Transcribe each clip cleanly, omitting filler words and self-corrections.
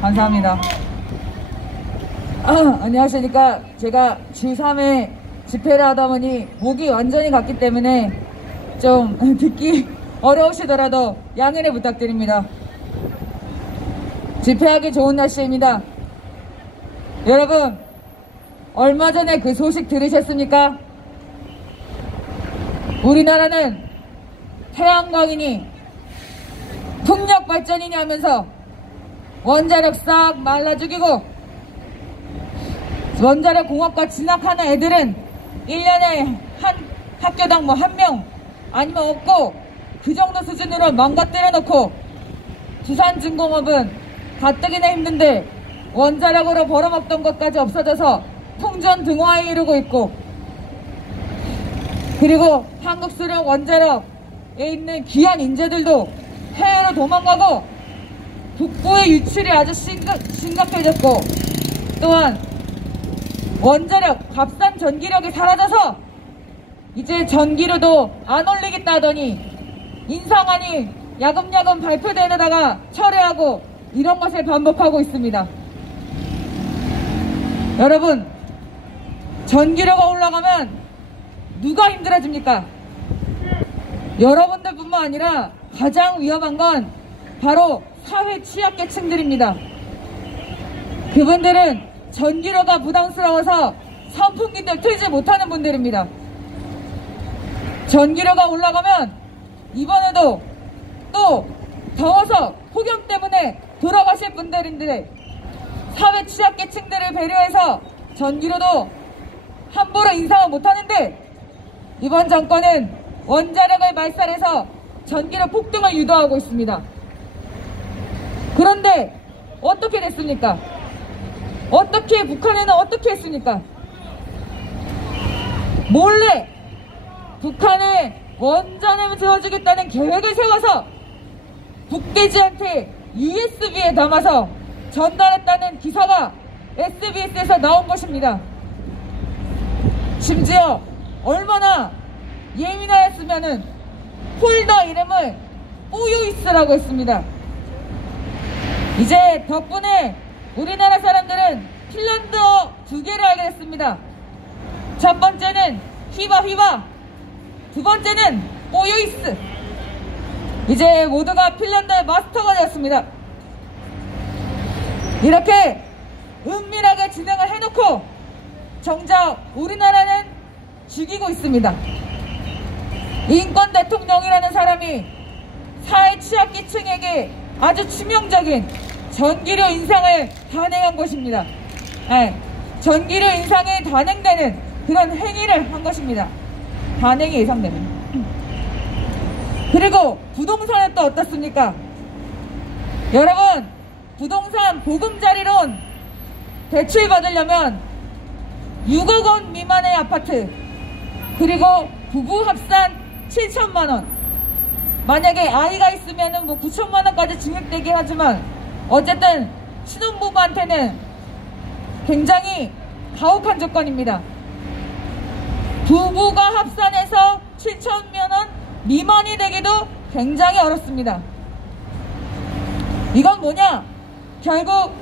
감사합니다. 안녕하십니까. 제가 주3회 집회를 하다 보니 목이 완전히 갔기 때문에 좀 듣기 어려우시더라도 양해를 부탁드립니다. 집회하기 좋은 날씨입니다. 여러분, 얼마 전에 그 소식 들으셨습니까? 우리나라는 태양광이니 풍력 발전이니 하면서 원자력 싹 말라 죽이고 원자력 공업과 진학하는 애들은 1년에 한 학교당 뭐 1명 아니면 없고 그 정도 수준으로 망가뜨려 놓고 두산중공업은 가뜩이나 힘든데 원자력으로 벌어먹던 것까지 없어져서 풍전등화에 이르고 있고, 그리고 한국수력 원자력에 있는 귀한 인재들도 해외로 도망가고 북부의 유출이 아주 심각해졌고, 또한 원자력 값싼 전기력이 사라져서 이제 전기료도 안 올리겠다 하더니 인상안이 야금야금 발표되다가 철회하고 이런 것을 반복하고 있습니다. 여러분, 전기료가 올라가면 누가 힘들어집니까? 여러분들뿐만 아니라 가장 위험한 건 바로 사회 취약계층들입니다. 그분들은 전기료가 부담스러워서 선풍기를 틀지 못하는 분들입니다. 전기료가 올라가면 이번에도 또 더워서 폭염 때문에 돌아가실 분들인데, 사회 취약계층들을 배려해서 전기료도 함부로 인상을 못하는데 이번 정권은 원자력을 말살해서 전기료 폭등을 유도하고 있습니다. 그런데 어떻게 됐습니까? 북한에는 어떻게 했습니까? 몰래 북한에 원전을 지어주겠다는 계획을 세워서 북대지한테 USB에 담아서 전달했다는 기사가 SBS에서 나온 것입니다. 심지어 얼마나 예민하였으면은 폴더 이름을 뿌유이스라고 했습니다. 이제 덕분에 우리나라 사람들은 핀란드어 2개를 알게 됐습니다. 첫 번째는 휘바, 두 번째는 뿌유이스. 이제 모두가 핀란드의 마스터가 되었습니다. 이렇게 은밀하게 진행을 해놓고 정작 우리나라는 죽이고 있습니다. 인권 대통령이라는 사람이 사회 취약계층에게 아주 치명적인 전기료 인상을 단행한 것입니다. 전기료 인상이 단행되는 그런 행위를 한 것입니다. 단행이 예상되는. 그리고 부동산은 또 어떻습니까? 여러분, 부동산 보금자리론 대출 받으려면 6억 원 미만의 아파트, 그리고 부부 합산 7천만 원, 만약에 아이가 있으면 뭐 9천만 원까지 증액되긴 하지만 어쨌든 신혼부부한테는 굉장히 가혹한 조건입니다. 부부가 합산해서 7천만 원 미만이 되기도 굉장히 어렵습니다. 이건 뭐냐? 결국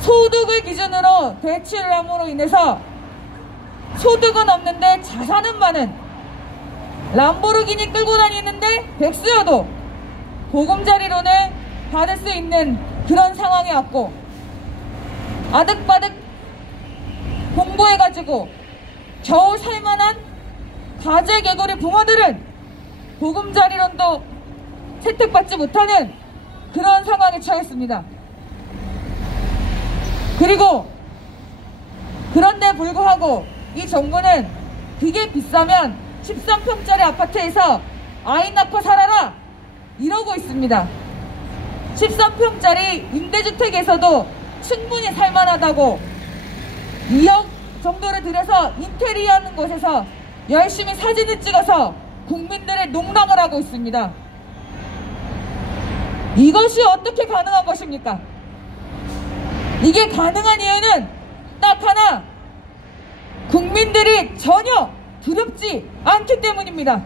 소득을 기준으로 대출을 함으로 인해서 소득은 없는데 자산은 많은, 람보르기니 끌고 다니는데 백수여도 보금자리론을 받을 수 있는 그런 상황이 왔고, 아득바득 공부해가지고 겨우 살만한 가재개구리 부모들은 보금자리론도 혜택받지 못하는 그런 상황에 처했습니다. 그리고 그런데 불구하고 이 정부는 그게 비싸면 13평짜리 아파트에서 아이 낳고 살아라 이러고 있습니다. 13평짜리 임대주택에서도 충분히 살만하다고 2억 정도를 들여서 인테리어 하는 곳에서 열심히 사진을 찍어서 국민들의 농락을 하고 있습니다. 이것이 어떻게 가능한 것입니까? 이게 가능한 이유는 딱 하나, 국민들이 전혀 두렵지 않기 때문입니다.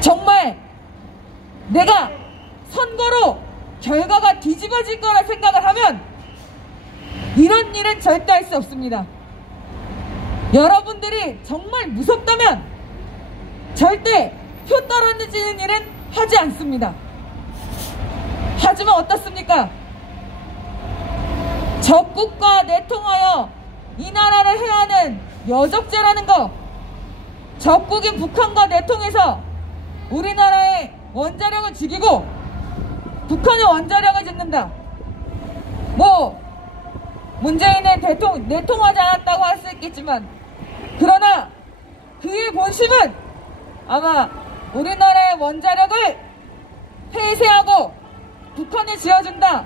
정말 내가 선거로 결과가 뒤집어질 거라 생각을 하면 이런 일은 절대 할 수 없습니다. 여러분들이 정말 무섭다면 절대 표 떨어지는 일은 하지 않습니다. 하지만 어떻습니까? 적국과 내통하여 이 나라를 해하는 여적죄라는 거, 적국인 북한과 내통해서 우리나라의 원자력을 죽이고 북한의 원자력을 짓는다. 문재인은 내통하지 않았다고 할 수 있겠지만, 그러나 그의 본심은 아마 우리나라의 원자력을 폐쇄하고 북한에 지어준다,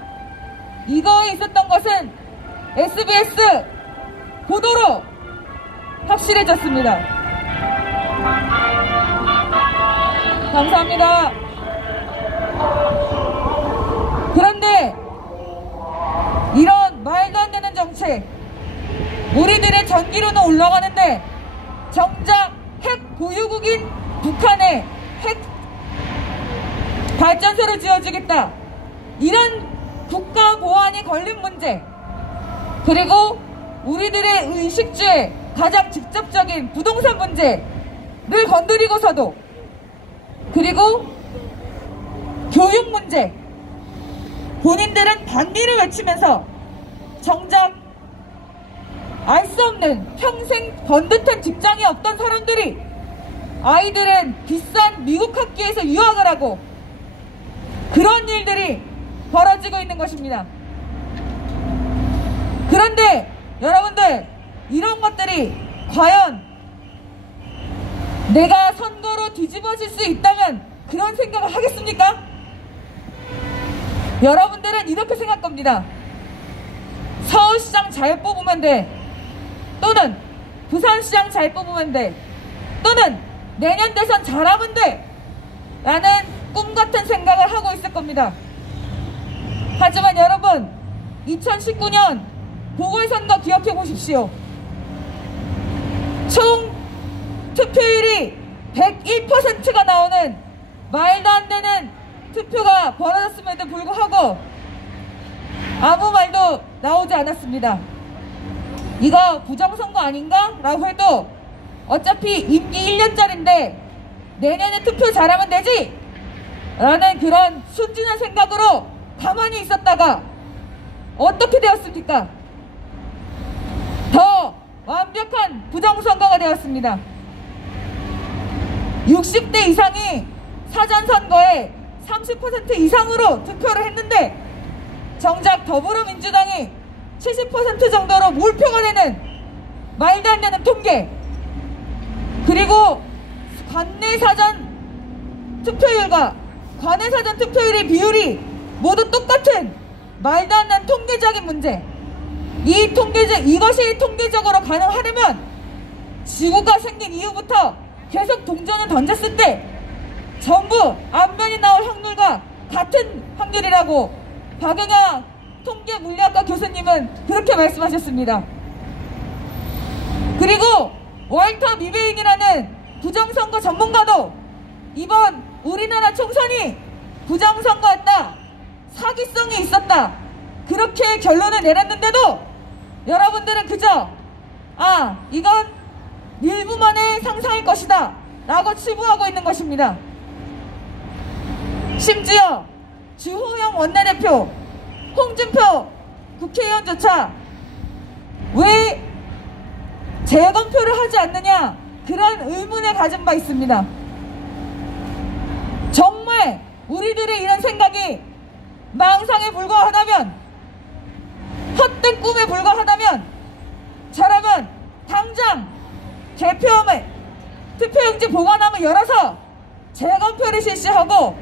이거에 있었던 것은 SBS 보도로 확실해졌습니다. 감사합니다. 그런데 이런 말도 안 되는 정책, 우리들의 전기료는 올라가는데 정작 핵 보유국인 북한에 핵 발전소를 지어주겠다, 이런 국가 보안이 걸린 문제, 그리고 우리들의 의식주의 가장 직접적인 부동산 문제를 건드리고서도, 그리고 교육 문제, 본인들은 반대를 외치면서 정작 알 수 없는 평생 번듯한 직장이 없던 사람들이 아이들은 비싼 미국 학교에서 유학을 하고 그런 일들이 벌어지고 있는 것입니다. 그런데 여러분들, 이런 것들이 과연 내가 선거로 뒤집어질 수 있다면 그런 생각을 하겠습니까? 여러분들은 이렇게 생각할 겁니다. 서울시장 잘 뽑으면 돼, 또는 부산시장 잘 뽑으면 돼, 또는 내년 대선 잘하면 돼 라는 꿈같은 생각을 하고 있을 겁니다. 하지만 여러분, 2019년 보궐선거 기억해 보십시오. 총 투표율이 101%가 나오는 말도 안 되는 투표가 벌어졌음에도 불구하고 아무 말도 나오지 않았습니다. 이거 부정선거 아닌가? 라고 해도 어차피 임기 1년짜리인데 내년에 투표 잘하면 되지? 라는 그런 순진한 생각으로 가만히 있었다가 어떻게 되었습니까? 더 완벽한 부정선거가 되었습니다. 60대 이상이 사전선거에 30% 이상으로 투표를 했는데 정작 더불어민주당이 70% 정도로 몰표가 되는 말도 안 되는 통계, 그리고 관내 사전 투표율과 관내 사전 투표율의 비율이 모두 똑같은 말도 안 되는 통계적인 문제, 이것이 통계적으로 가능하려면 지구가 생긴 이후부터 계속 동전을 던졌을 때 전부 앞면이 나올 확률과 같은 확률이라고 박영하 통계 물리학과 교수님은 그렇게 말씀하셨습니다. 그리고 월터 미베인이라는 부정선거 전문가도 이번 우리나라 총선이 부정선거였다, 사기성이 있었다, 그렇게 결론을 내렸는데도 여러분들은 그저 이건 일부만의 상상일 것이다 라고 치부하고 있는 것입니다. 심지어 주호영 원내대표, 홍준표 국회의원조차 왜 재검표를 하지 않느냐, 그런 의문을 가진 바 있습니다. 정말 우리들의 이런 생각이 망상에 불과하다면, 헛된 꿈에 불과하다면, 저라면 당장 투표용지 보관함을 열어서 재검표를 실시하고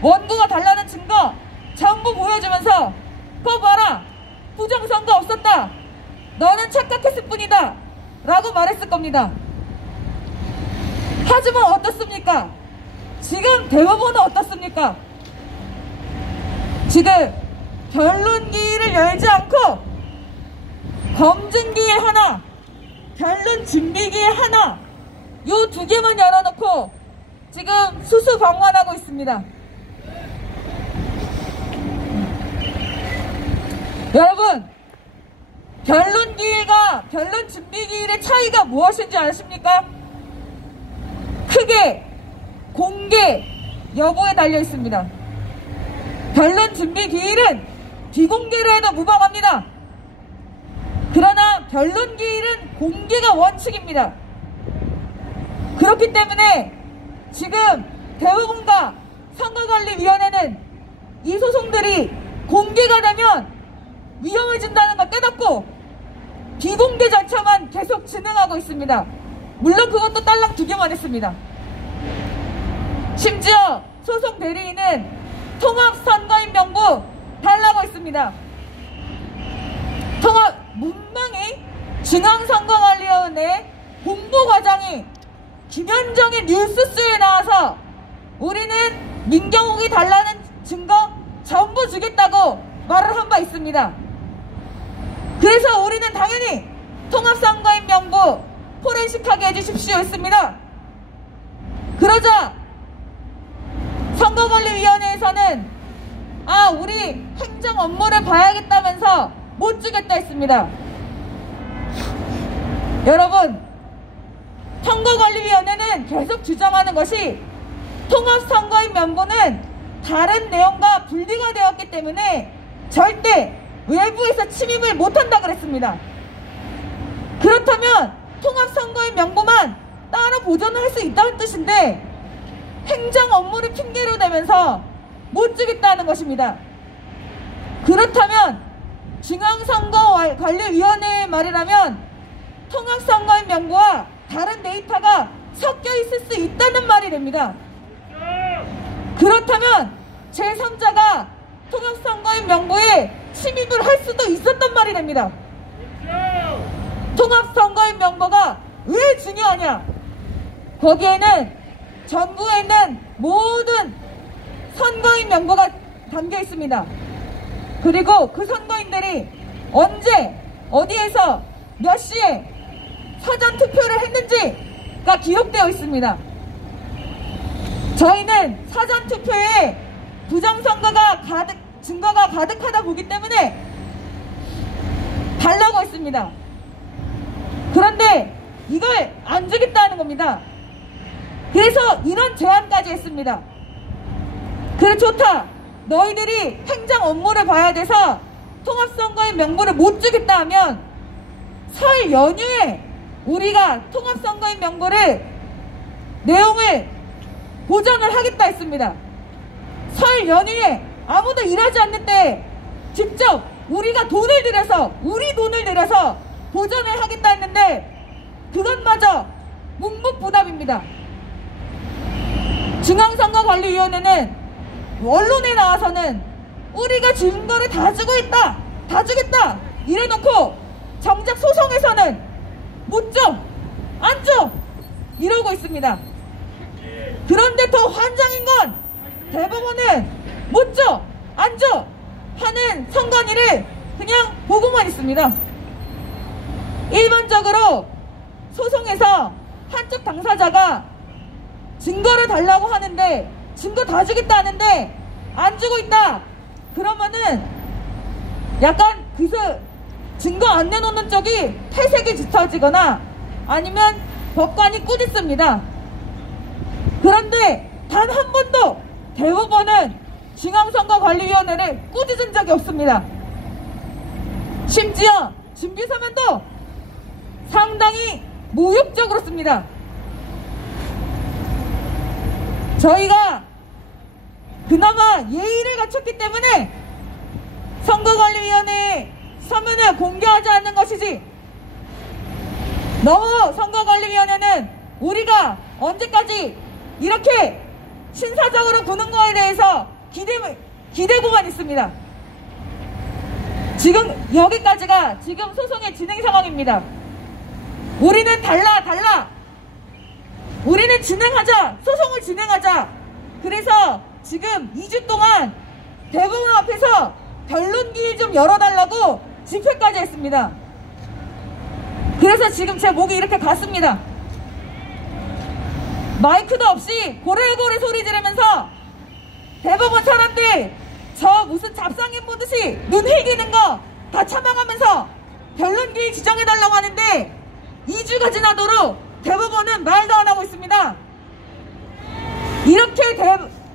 원고가 달라는 증거 전부 보여주면서 그거 봐라, 부정선거 없었다, 너는 착각했을 뿐이다 라고 말했을 겁니다. 하지만 어떻습니까? 지금 대법원은 어떻습니까? 지금 변론기일을 열지 않고 검증기일 하나, 변론 준비기일 하나, 요 두 개만 열어놓고 지금 수수방관하고 있습니다. 여러분, 변론기일과 변론 준비기일의 차이가 무엇인지 아십니까? 크게 공개 여부에 달려 있습니다. 변론 준비기일은 비공개로 해도 무방합니다. 그러나 변론기일은 공개가 원칙입니다. 그렇기 때문에 지금 대법원과 선거관리위원회는 이 소송들이 공개가 되면 위험해진다는 걸 깨닫고 비공개 절차만 계속 진행하고 있습니다. 물론 그것도 딸랑 2개만 했습니다. 심지어 소송 대리인은 통합선거인 명부 달라고 있습니다. 문명이 중앙선거관리위원회 공보과장이 김현정의 뉴스쇼에 나와서 우리는 민경욱이 달라는 증거 전부 주겠다고 말을 한 바 있습니다. 그래서 우리는 당연히 통합선거인 명부 포렌식하게 해주십시오 했습니다. 그러자 선거관리위원회에서는 우리 행정 업무를 봐야겠다면서 못 주겠다 했습니다. 여러분, 선거관리위원회는 계속 주장하는 것이 통합선거인 명부는 다른 내용과 분리가 되었기 때문에 절대 외부에서 침입을 못한다 그랬습니다. 그렇다면 통합선거인 명부만 따로 보존을 할 수 있다는 뜻인데 행정 업무를 핑계로 대면서 못 주겠다는 것입니다. 그렇다면 중앙선거관리위원회의 말이라면 통합선거인 명부와 다른 데이터가 섞여 있을 수 있다는 말이 됩니다. 그렇다면 제3자가 통합선거인 명부에 침입을 할 수도 있었단 말이 됩니다. 통합선거인 명부가 왜 중요하냐? 거기에는 전국에 있는 모든 선거인 명부가 담겨 있습니다. 그리고 그 선거인들이 언제 어디에서 몇 시에 사전 투표를 했는지가 기록되어 있습니다. 저희는 사전 투표에 부정선거가 증거가 가득하다 보기 때문에 달라고 했습니다. 그런데 이걸 안 주겠다는 겁니다. 그래서 이런 제안까지 했습니다. 그래, 좋다. 너희들이 행정 업무를 봐야 돼서 통합선거인 명부를 못 주겠다 하면 설 연휴에 우리가 통합선거인 명부를 내용을 보전을 하겠다 했습니다. 설 연휴에 아무도 일하지 않는 때 직접 우리가 우리 돈을 들여서 보전을 하겠다 했는데 그것마저 묵묵부답입니다. 중앙선거관리위원회는 언론에 나와서는 우리가 증거를 다 주고 있다, 다 주겠다 이래놓고 정작 소송에서는 못 줘, 안 줘 이러고 있습니다. 그런데 더 환장인 건 대법원은 못 줘, 안 줘 하는 선관위를 그냥 보고만 있습니다. 일반적으로 소송에서 한쪽 당사자가 증거를 달라고 하는데 증거 다 주겠다 하는데 안 주고 있다 그러면은 약간 증거 안 내놓는 쪽이 태색이 짙어지거나 아니면 법관이 꾸짖습니다. 그런데 단 한 번도 대법원은 중앙선거관리위원회를 꾸짖은 적이 없습니다. 심지어 준비서면도 상당히 모욕적으로 씁니다. 저희가 그나마 예의를 갖췄기 때문에 선거관리위원회의 서면을 공개하지 않는 것이지, 너무 선거관리위원회는 우리가 언제까지 이렇게 신사적으로 구는 거에 대해서 기대고만 있습니다. 지금 여기까지가 지금 소송의 진행 상황입니다. 우리는 달라. 우리는 진행하자. 소송을 진행하자. 그래서 지금 2주 동안 대법원 앞에서 변론기일 좀 열어달라고 집회까지 했습니다. 그래서 지금 제 목이 이렇게 갔습니다. 마이크도 없이 고래고래 소리 지르면서 대법원 사람들 저 무슨 잡상인 보듯이 눈 흘기는 거 다 참아가면서 변론기일 지정해달라고 하는데 2주가 지나도록 대법원은 말도 안 하고 있습니다. 이렇게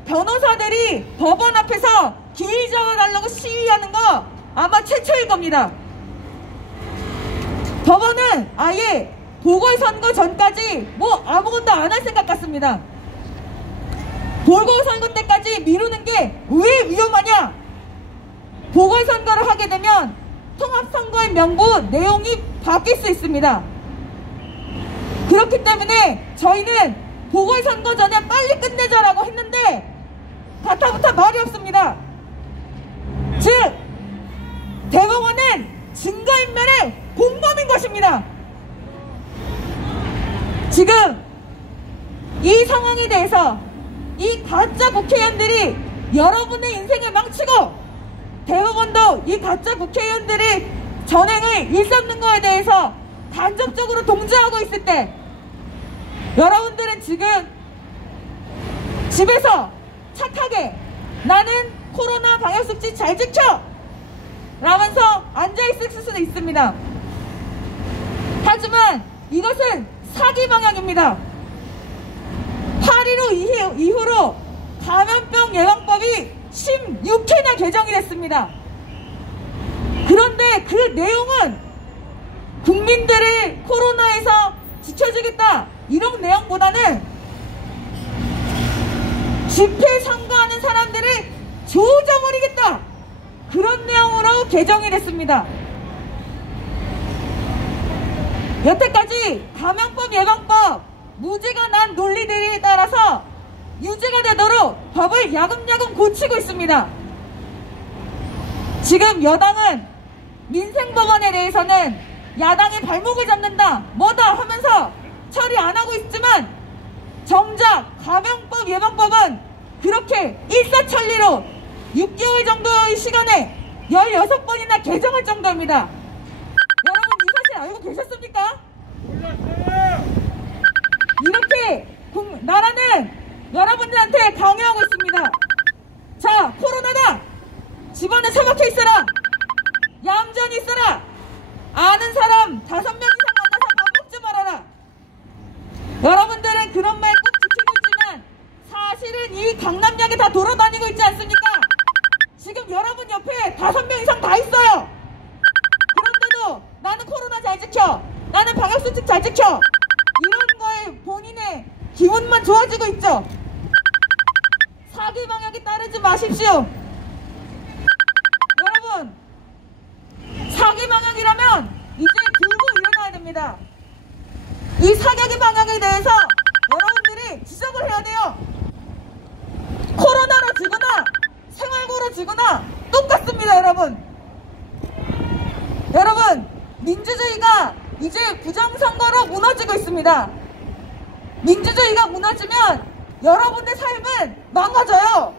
변호사들이 법원 앞에서 기일 잡아달라고 시위하는 거 아마 최초일 겁니다. 법원은 아예 보궐선거 전까지 뭐 아무것도 안 할 생각 같습니다. 보궐선거 때까지 미루는 게 왜 위험하냐? 보궐선거를 하게 되면 통합선거의 명부 내용이 바뀔 수 있습니다. 그렇기 때문에 저희는 보궐선거 전에 빨리 끝내자라고 했는데 가타부타 말이 없습니다. 즉 대법원은 증거인멸의 공범인 것입니다. 지금 이 상황에 대해서 이 가짜 국회의원들이 여러분의 인생을 망치고 대법원도 이 가짜 국회의원들의 전행을 일삼는 거에 대해서 간접적으로 동조하고 있을 때 여러분들은 지금 집에서 착하게 나는 코로나 방역수칙 잘 지켜! 라면서 앉아있을 수도 있습니다. 하지만 이것은 사기 방향입니다. 8.15 이후로 감염병 예방법이 16회나 개정이 됐습니다. 그런데 그 내용은 국민들을 코로나에서 지켜주겠다 이런 내용보다는 집회 참가하는 사람들을 조져버리겠다 그런 내용으로 개정이 됐습니다. 여태까지 감염법 예방법 무죄가 난 논리들에 따라서 유죄가 되도록 법을 야금야금 고치고 있습니다. 지금 여당은 민생법안에 대해서는 야당의 발목을 잡는다 뭐다 하면서 처리 안 하고 있지만 정작 감염법 예방법은 그렇게 일사천리로 6개월 정도의 시간에 16번이나 개정할 정도입니다. 여러분 이 사실 알고 계셨습니까? 몰랐어요. 이렇게 나라는 여러분들한테 강요하고 있습니다. 자, 코로나다! 집안에 처박혀 있어라! 얌전히 있어라! 아는 사람 5명 이상 만나서 밥 먹지 말아라! 여러분들은 그런 말 꼭 지키고 있지만 사실은 이 강남역에 다 돌아다니고 있지 않습니까? 지금 여러분 옆에 5명 이상 다 있어요! 그런데도 나는 코로나 잘 지켜! 나는 방역수칙 잘 지켜! 이런 거에 본인의 기분만 좋아지고 있죠? 사기 방역에 따르지 마십시오. 여러분, 사기 방역이라면 이제 들고 일어나야 됩니다. 이 사기 방역에 대해서 여러분들이 지적을 해야 돼요. 코로나로 죽거나 생활고로 죽거나 똑같습니다, 여러분. 여러분, 민주주의가 이제 부정선거로 무너지고 있습니다. 민주주의가 무너지면 여러분의 삶은 망가져요.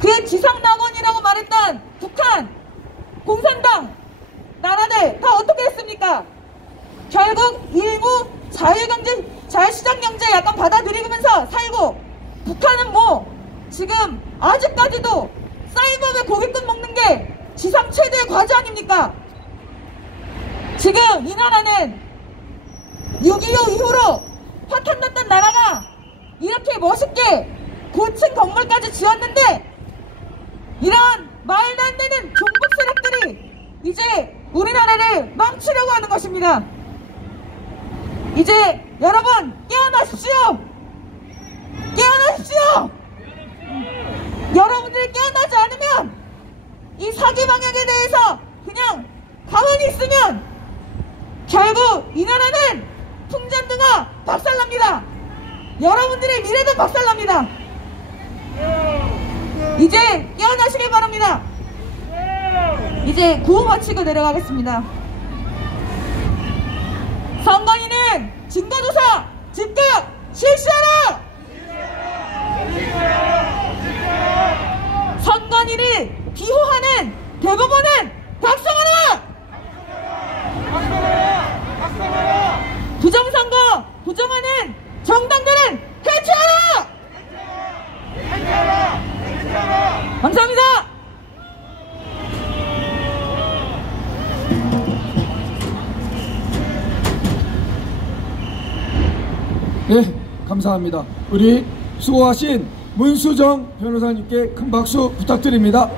그의 지상낙원이라고 말했던 북한, 공산당, 나라들 다 어떻게 했습니까? 결국 일부 자유시장경제 약간 받아들이면서 살고 북한은 뭐 지금 아직까지도 사이버에 고깃돈 먹는 게 지상 최대의 과제 아닙니까? 지금 이 나라는 6.25 이후로 파탄났던 나라가 이렇게 멋있게 고층 건물까지 지었는데 이런 말도 안 되는 종북 세력들이 이제 우리나라를 망치려고 하는 것입니다. 이제 여러분 깨어나십시오. 깨어나십시오. 여러분들이 깨어나지 않으면 이 사기 방역에 대해서 그냥 가만히 있으면 결국 이 나라는 풍전등화 박살납니다. 여러분들의 미래도 박살납니다. 이제 깨어나시길 바랍니다. 이제 구호 마치고 내려가겠습니다. 선관위는 증거조사 즉각 실시하라! 선관위를 비호하는 대법원은 박살하라! 부정선거 부정하는 정당들은 해체하라! 감사합니다. 네, 감사합니다. 우리 수고하신 문수정 변호사님께 큰 박수 부탁드립니다.